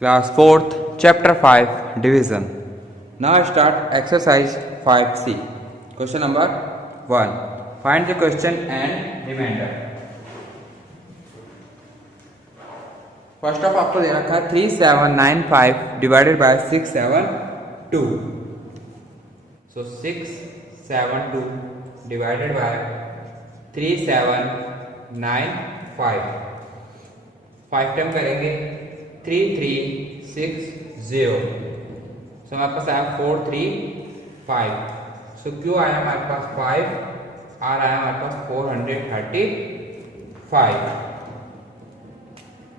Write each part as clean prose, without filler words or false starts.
Class 4th, Chapter 5, Division. Now start exercise 5C. Question number 1. Find the question and remainder. First of आपको दे रखा है 3795 divided by 672. So 672 divided by 3795. 5 time करेंगे 3360. सो हमारे पास आया 435. सो क्यों आया हमारे पास 5, आर आया हमारे पास 435.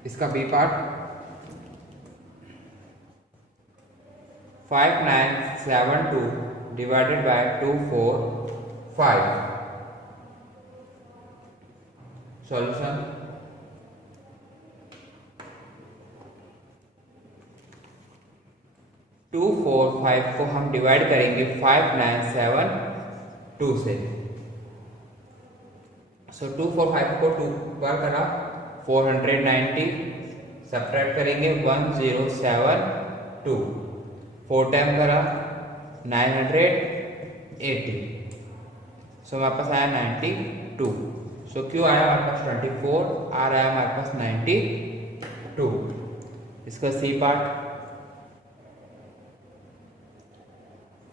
इसका B part 5972 divided by 245. Solution 245 को हम डिवाइड करेंगे 5972 से. सो 245 को 2 बार करा 490. सब्ट्रैक्ट करेंगे 1072. 4 टाइम करा 980. सो हमारे पास आया 92. सो क्यों आया हमारे पास 24, आर आया हमारे पास 92. इसका सी पार्ट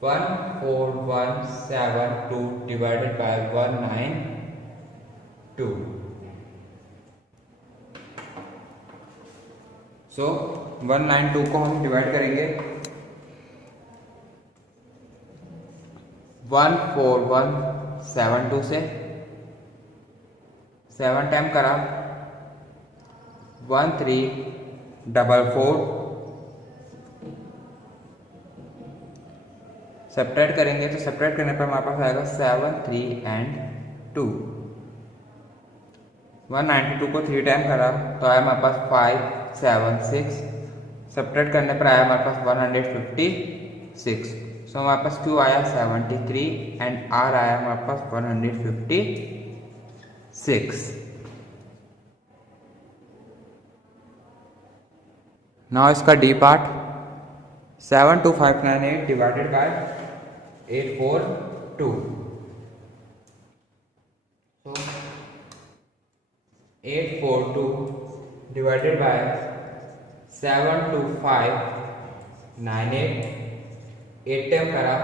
14172 डिवाइडेड बाय 192. सो 192 को हम डिवाइड करेंगे 14172 से. 7 टाइम करा 1344. सब्ट्रैक्ट करेंगे तो सब्ट्रैक्ट करने पर हमारे पास आएगा 7 3 and 2. 192 को 3 टाइम करा तो आया हमारे पास 576. सब्ट्रैक्ट करने पर आया हमारे पास 156. सो हमारे पास क्यू आया 73 एंड आर आया हमारे पास 156. नाउ इसका D part 72598 divided by 842. So 842 divided by 72598. 8 time करा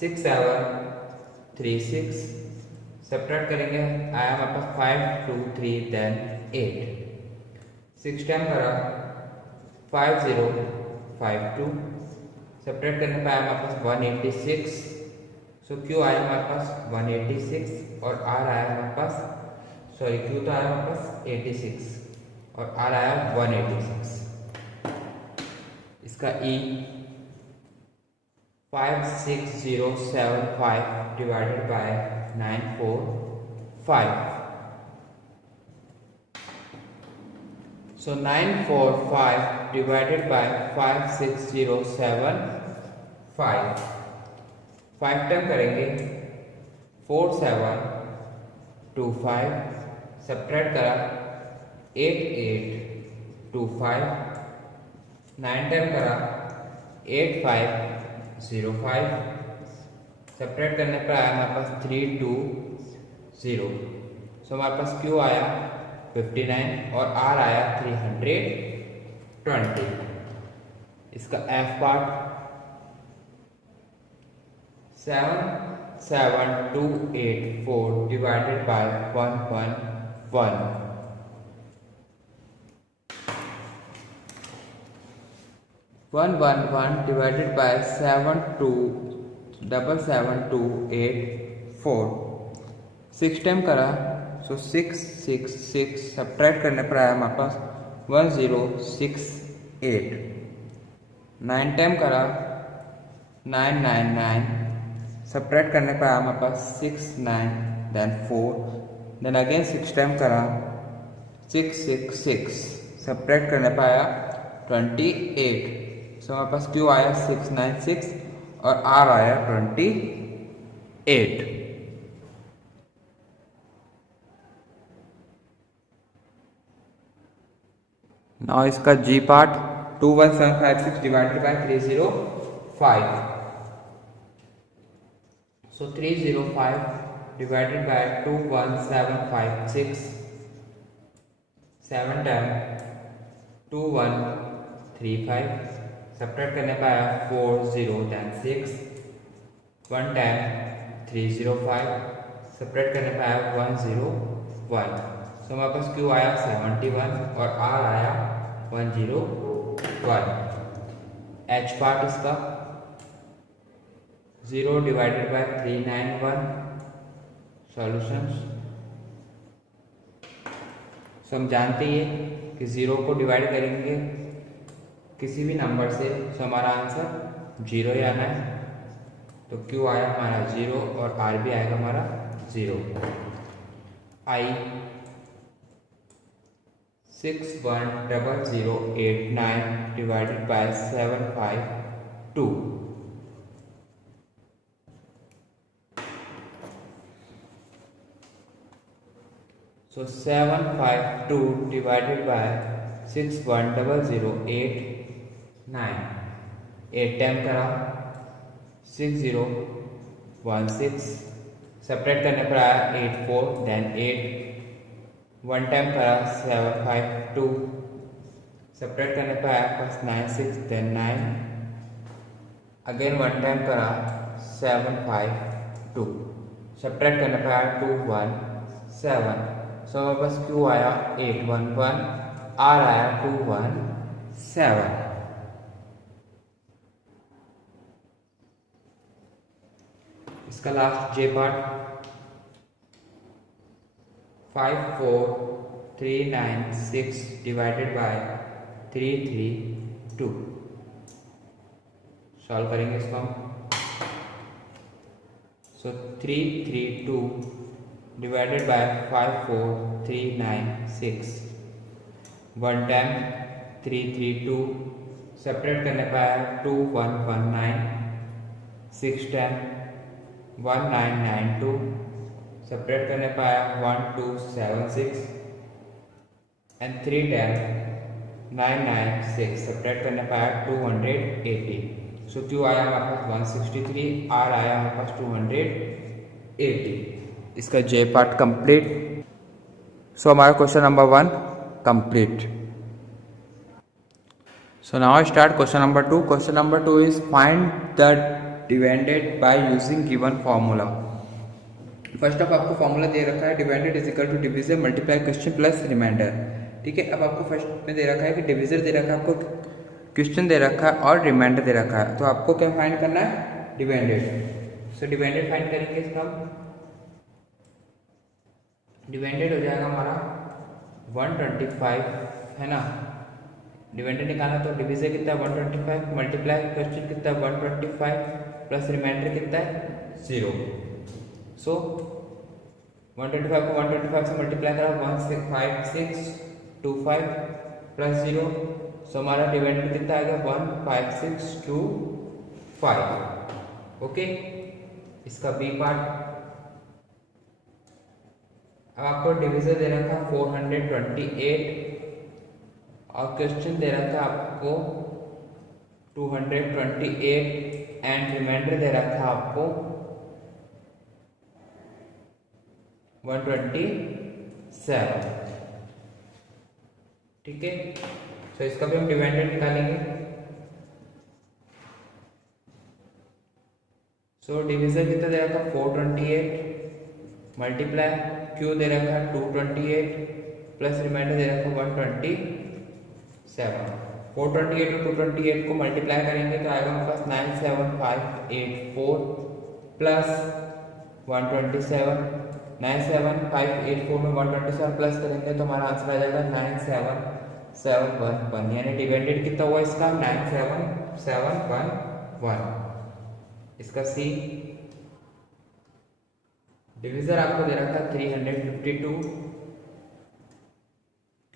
6736. सब्ट्रैक्ट करेंगे आया हमारे पास 523 देन 8. 6 टाइम करा 5052. सब्ट्रैक्ट करने पर आया हमारे पास 186. सो क्यू आया हमारे पास 186 और आर आया हमारे पास, सॉरी क्यू तो आया हमारे पास 86 और आर आया 186. इसका ई 56075 divided by 945. So 945 divided by 56075. 5 time करेंगे 4725. सब्ट्रैक्ट करा 8825. 9 टाइम करा 8505. सब्ट्रैक्ट करने पर आया हमारे पास 320. सो हमारे पास क्यू आया 59 और आर आया 320. इसका F part 77284 divided by 111. 111 divided by 7277284. 6 time करा सो 666. सब्ट्रैक्ट करने पर आया हमारे पास 1068. 9 टाइम करा 999. सब्ट्रैक्ट करने पर आया हमारे पास 69 देन 4. देन अगेन 6 टाइम करा 666. सब्ट्रैक्ट करने पर आया 28. सो हमारे पास क्यू आया 696 और आर आया 28. नाउ इसका जी part 21756 divided by 305. So 305 divided by 21756, 7 times 2135, subtract करने पर आया 40 then 6, 1 टाइम 305, सब्ट्रैक्ट करने पर आया 101. सो हमारे पास क्यू आया 71 और आर आया 101. एच पार्ट इसका 0 डिवाइडेड बाय 391. सॉल्यूशंस. सो हम जानते ही है कि 0 को डिवाइड करेंगे किसी भी नंबर से तो हमारा आंसर 0 ही आना है. तो Q आया हमारा 0 और R भी आएगा हमारा 0. I 610089 divided by 752. So 752 divided by 610089. 8 time करा 6016, सब्ट्रैक्ट करने पर आया 84 then 8. 1 टाइम करा 752, सब्ट्रैक्ट करने पर आया फर्स्ट 96 then 9. अगेन 1 टाइम करा 752, सब्ट्रैक्ट करने पर आया 217. सो हमारे पास Q आया 811, R आया 217. इसका last J part 54396 divided by 332. Solve करेंगे इसको हम. सो 332 डिवाइडेड बाय 54396. 1 टाइम 332, सेपरेट करने पर आया 2119. 6 टाइम 1992, सेपरेट करने पर आया 1276. एंड 3 टाइम 996, सेपरेट करने पर आया 280. सो Q आया हमारे पास 163, R आया हमारे पास 280. इसका J पार्ट कंप्लीट. सो हमारा question number 1 complete. So now start question number 2. Question number 2 is find the divided by using given formula. First of आपको फॉर्मूला दे रखा है divided is equal to divisor multiply question plus remainder. ठीक है. अब आपको first में दे रखा है कि डिविजर दे रखा है, आपको क्वेश्चन दे रखा है और रिमाइंडर दे रखा है. तो आपको क्या फाइंड करना है? डिवाइडेड. सो डिवाइडेड फाइंड करेंगे इसका. डिवाइडेड हो जाएगा हमारा 125 है ना. डिवाइडेड निकालना तो डिविजर कितना है 125, मल्टीप्लाई क्वेश्चन कितना है 125 प्लस रिमाइंडर कितना है 0. सो 125 को 125 से मल्टीप्लाई करा 15625 प्लस 0. सो हमारा डिवाइडेड कितना आएगा 15625. ओके. इसका बी पार्ट. अब आपको डिविजन दे रखा 428 और क्वेश्चन दे रखा आपको 228 एंड रिमाइंडर दे रखा आपको 127. ठीक है. तो इसका भी हम डिवाइडेड निकालेंगे. सो डिविजन कितना दे रखा 428 मल्टीप्लाई Q दे रखा 228 प्लस रिमाइंडर दे रखा 127. 428 और 228 को मल्टीप्लाई करेंगे तो आएगा हमारे पास 97584 प्लस 127. 97584 में 127 प्लस करेंगे तो हमारा आंसर आ जाएगा 97711. यानी डिवाइडेड कितना हुआ इसका 97711. इसका सी. डिविजर आपको दे रखा है 352,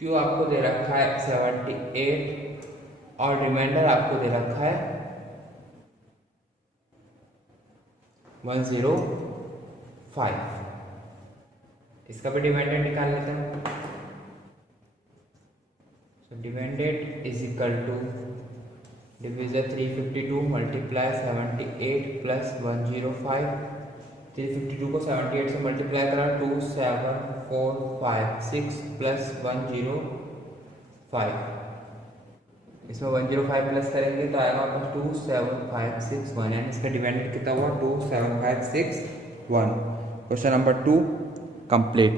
Q आपको दे रखा है 78 और रिमाइंडर आपको दे रखा है 105. इसका भी डिवाइडेड निकाल लेते हैं. So divided is equal to division 352 multiply 78 plus 105, 352 को 78 से मल्टीप्लाई करा 2745 प्लस 105, इसमें 105 प्लस करेंगे तो आएगा आपका 27561 एंड इसका डिवाइडेड कितना हुआ 27561। Question number 2 complete.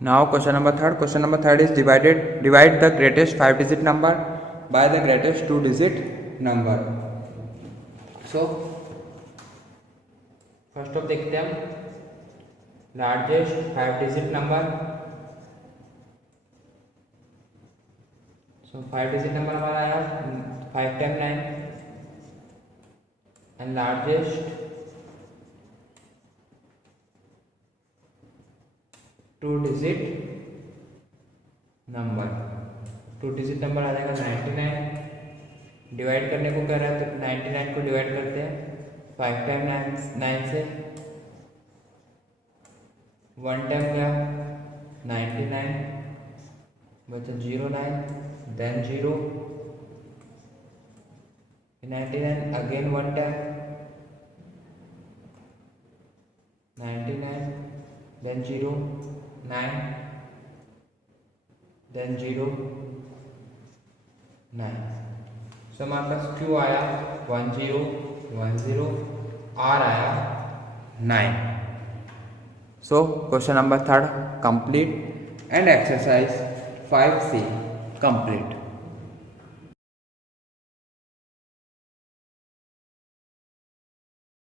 Now question number third. Question number third is divide the greatest 5-digit number by the greatest 2-digit number. So first of देखते हैं largest 5-digit number. So 5-digit number हमारा आया 5 times 9 and largest 2-digit number आ जाएगा 99। Divide करने को कह रहा है तो 99 को डिवाइड करते हैं 5 टाइम 9 से, 1 टाइम गया 99 बचा 09 then 0 99 again 1 time 99 then 0 9 then 0 9। So हमारे पास Q आया 1010, R आया 9। So question number 3 complete and exercise 5C complete.